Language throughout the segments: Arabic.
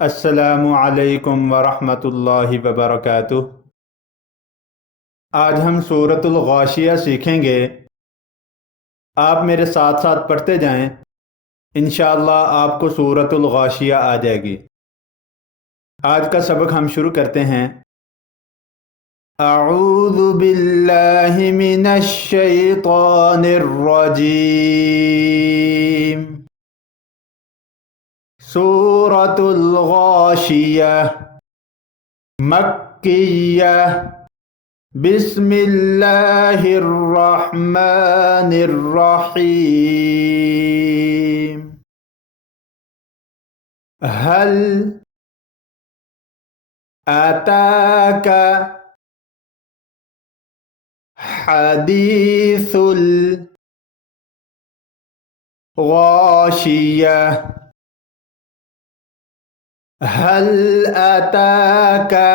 अस्सलामु अलैकुम वरहमतुल्लाहि वबरकातुह। आज हम सूरतुल गाशिया सीखेंगे। आप मेरे साथ साथ पढ़ते जाएं, इंशाअल्लाह आपको सूरतुल गाशिया आ जाएगी। आज का सबक हम शुरू करते हैं। अऊज़ु बिल्लाहि मिनश शैतानिर रजीम। सूरतुल गाशिया मक्किया। बिस्मिल्लाहिर्रहमानिर्रहीम। हल अताका हदीसुल गाशिया। हल अताका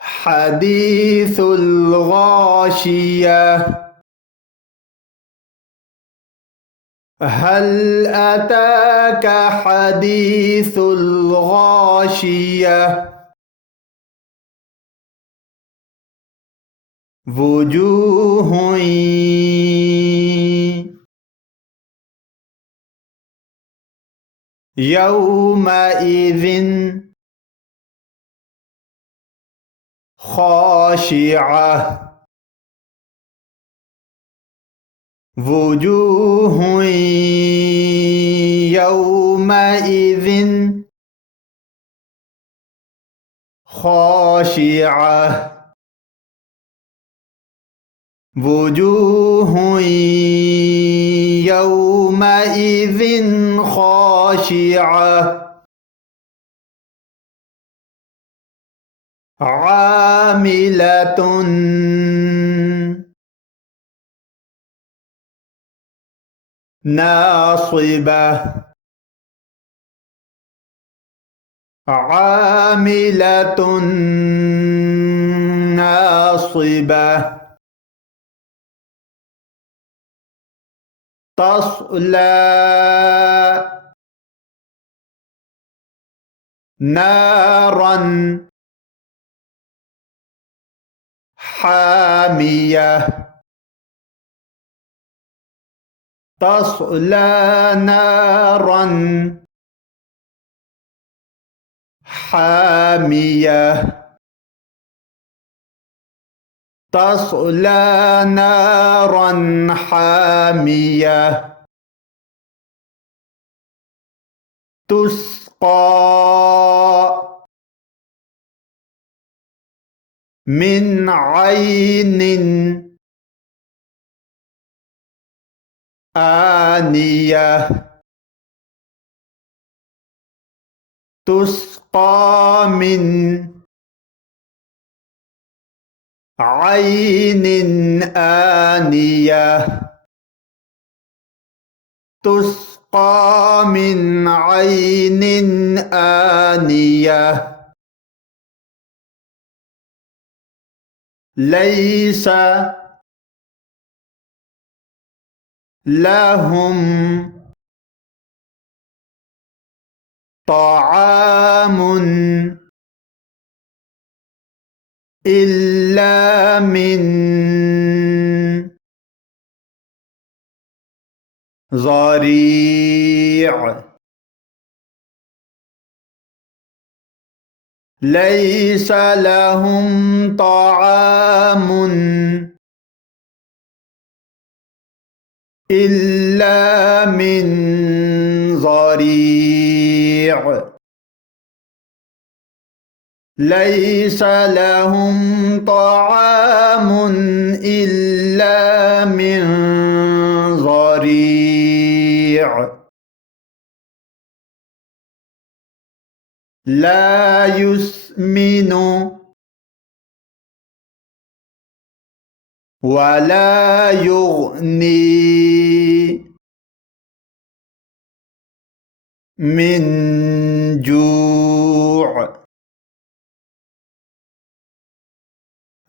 हदीसुल गाशिया। हल अताका हदीसुल गाशिया। वुजूहुन यौमइज़िन खाशिअह। वुजूहुन यौमइज़िन खाशिअह। वुजूहुन यौमइज़िन खाशिअह। आमिलतुन नासिबह। आमिलतुन नासिबह। तस्ला नारन हामियह। तस्ला नारन हामियह। तस्ला नारन हामियह। तुस्क़ा मिन ऐनिन आनियह। तुस्क़ा मिन ऐनिन आनियह। तुस्क़ा मिन ऐनिन आनियह। लैसा लहुम ताआमुन इल्ला मिन ज़री'। लैसा लहुम ताआमुन इल्ला मिन ज़री'। लैसा लहुम ताआमुन इल्ला मिन ज़री'। ला युस्मिनु वला युग़नी मिन जू'।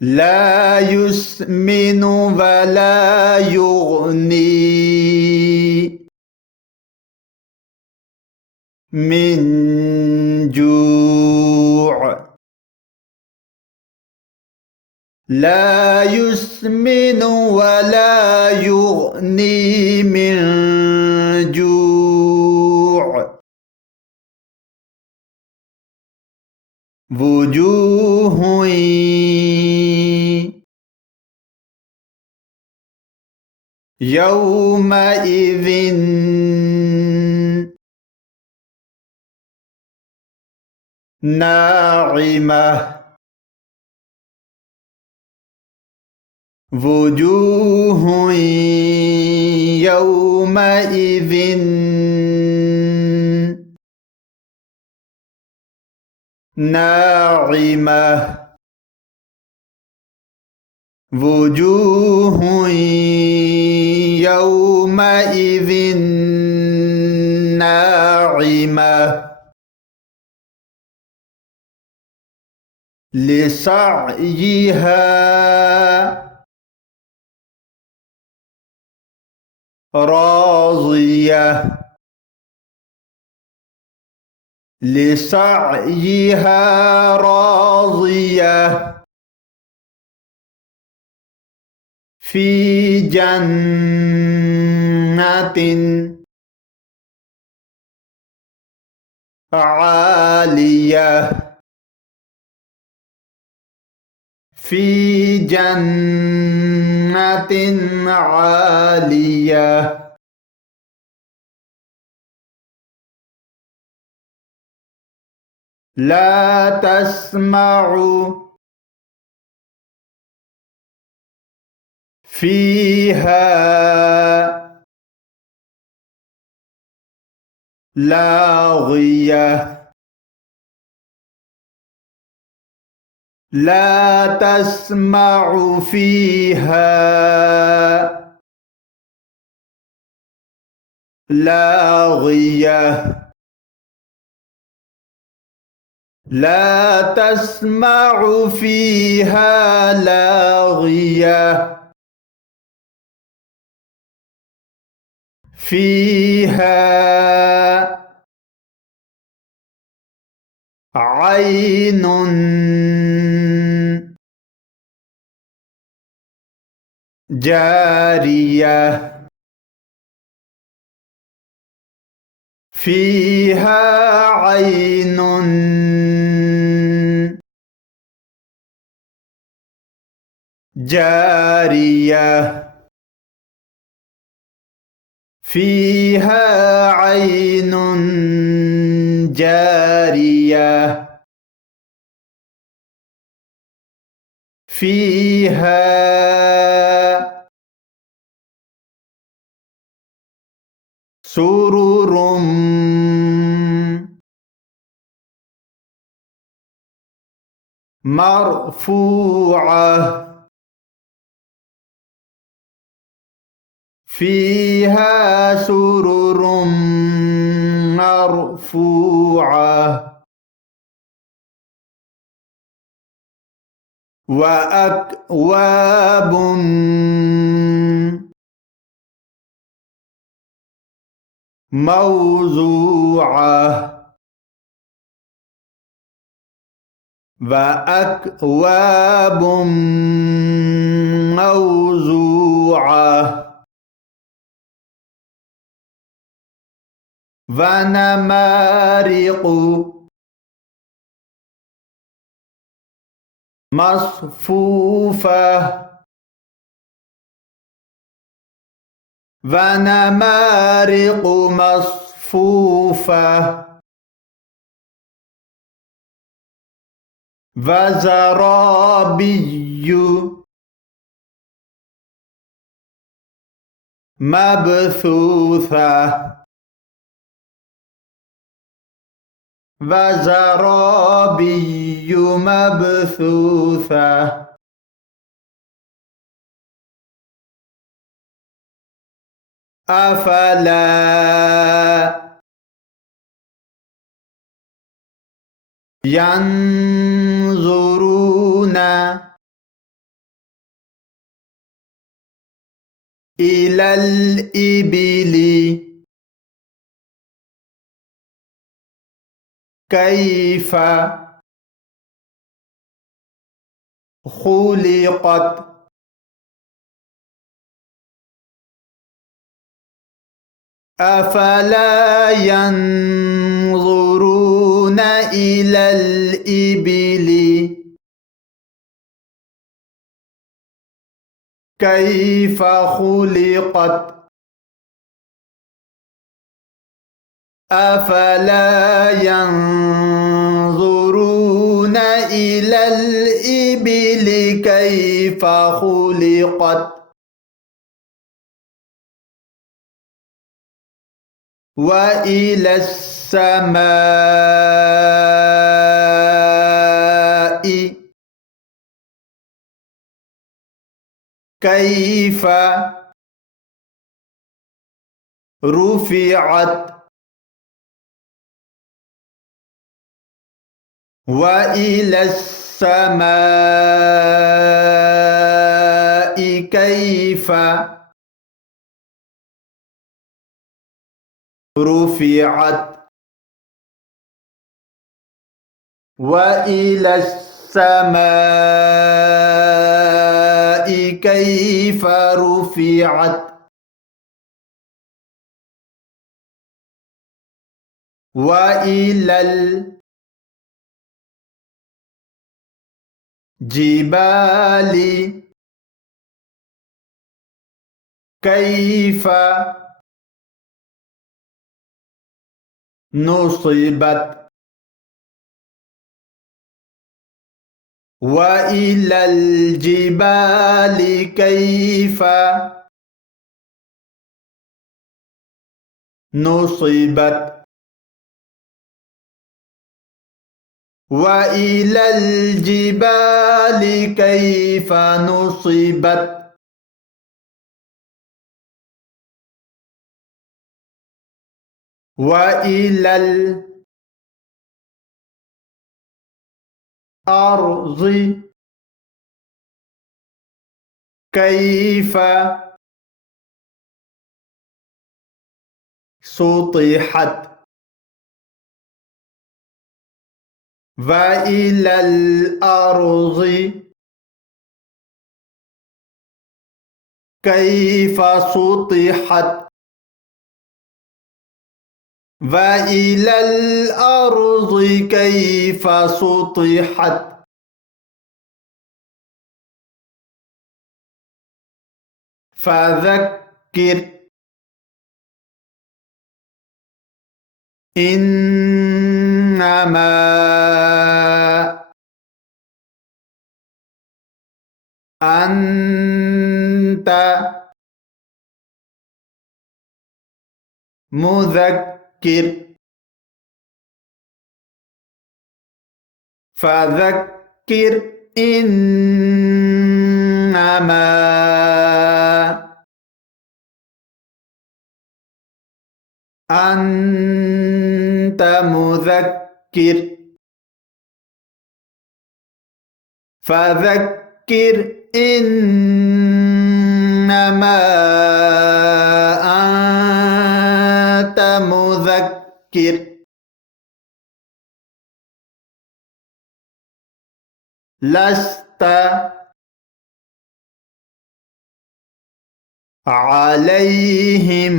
ला युस्मिनु वला युग़नी من جوع لا يسمن ولا يغني من جوع وجوه يومئذ ناعمة وجوه يومئذ ناعمة وجوه يومئذ ناعمة لسعيها راضية لسعيها راضية في جنة عالية في جنة عالية لا تسمع فيها لاغية لا تسمع فيها لاغية لا تسمع فيها لاغية فيها عين جارية فيها عين جارية فيها عين جارية فيها سرر مرفوعة فيها سرر مرفوعة وأكواب موضوعة وأكواب موضوعة ونمارق مصفوفة ونمارق مصفوفة وزرابي مبثوثة وزرابي مبثوثة أفلا ينظرون إلى الإبل كيف خلقت أفلا ينظرون إلى الإبل كيف خلقت أفلا ينظرون إلى الإبل كيف خلقت وإلى السماء كيف رفعت وإلى السماء كيف رفعت وإلى السماء كيف رفعت وإلى الجبال كيف نصبت وإلى الجبال كيف نصبت وإلى الجبال كيف نصبت وإلى الأرض كيف سطحت وإلى الأرض كيف سطحت وإلى الأرض كيف سطحت فذكر إنما أنت مذكر فذكر إنما أنت مذكر فذكر إنما أنت مذكر لست عليهم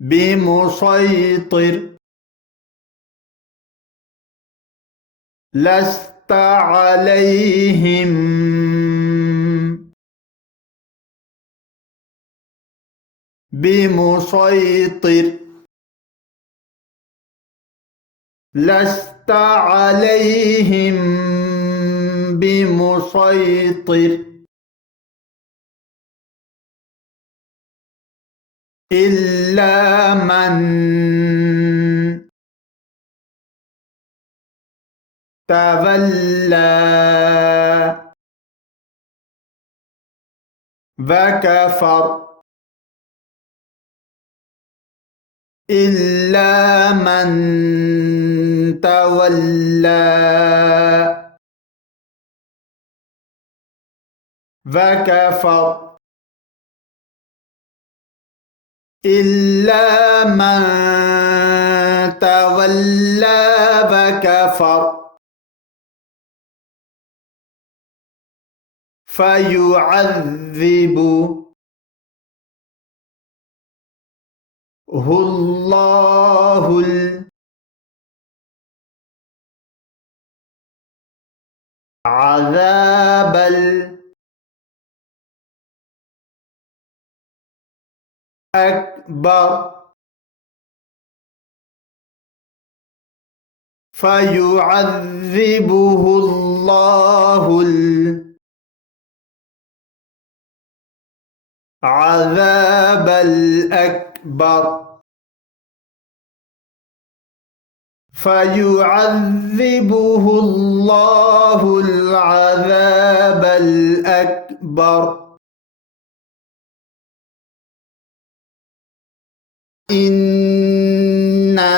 بمسيطر لست عليهم بمسيطر لست عليهم بمسيطر إلا من تولى وكفر إلا من تولى وكفر इल्ला मन तवल्ला व कफर फयुअज़्ज़िबुहुल्लाहुल अज़ाबल अकबर फयुअज़्ज़िबुहुल्लाहुल अज़ाबल अकबर फयुअज़्ज़िबुहुल्लाहुल अज़ाबल अकबर इन्ना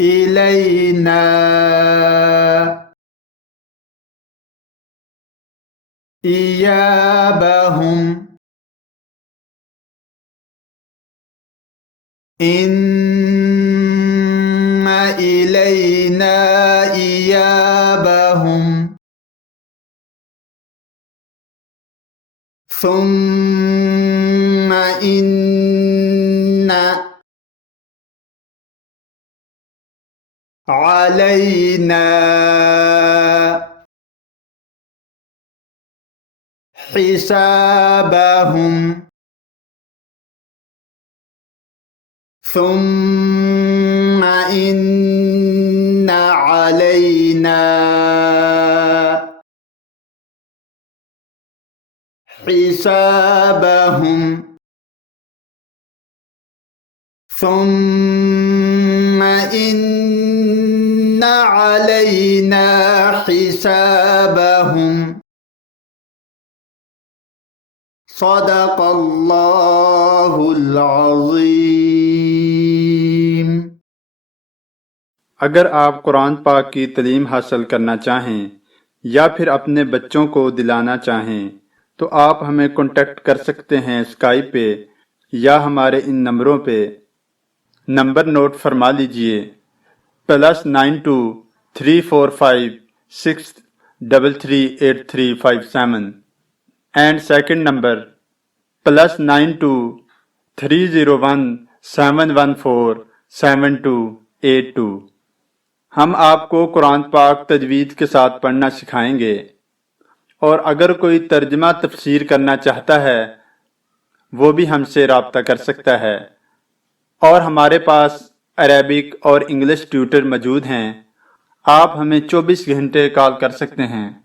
इलैना इयाबहुम इन्ना इलैना इयाबहुम सुम्मा इन्ना अलैना हिसाबहुम सुम्मा इन्ना अलैना हिसाबहुम सुम्मा इन्ना अलैना हिसाबहुम सदक़ल्लाहुल अज़ीम। अगर आप कुरान पाक की तालीम हासिल करना चाहें या फिर अपने बच्चों को दिलाना चाहें तो आप हमें कांटेक्ट कर सकते हैं स्काइप पे या हमारे इन नंबरों पे। नंबर नोट फरमा लीजिए +92 345 633 8357 एंड सेकंड नंबर +92 301 714 7282। हम आपको कुरान पाक तजवीद के साथ पढ़ना सिखाएंगे और अगर कोई तर्जमा तफसीर करना चाहता है वो भी हमसे राब्ता कर सकता है। और हमारे पास अरेबिक और इंग्लिश ट्यूटर मौजूद हैं। आप हमें 24 घंटे कॉल कर सकते हैं।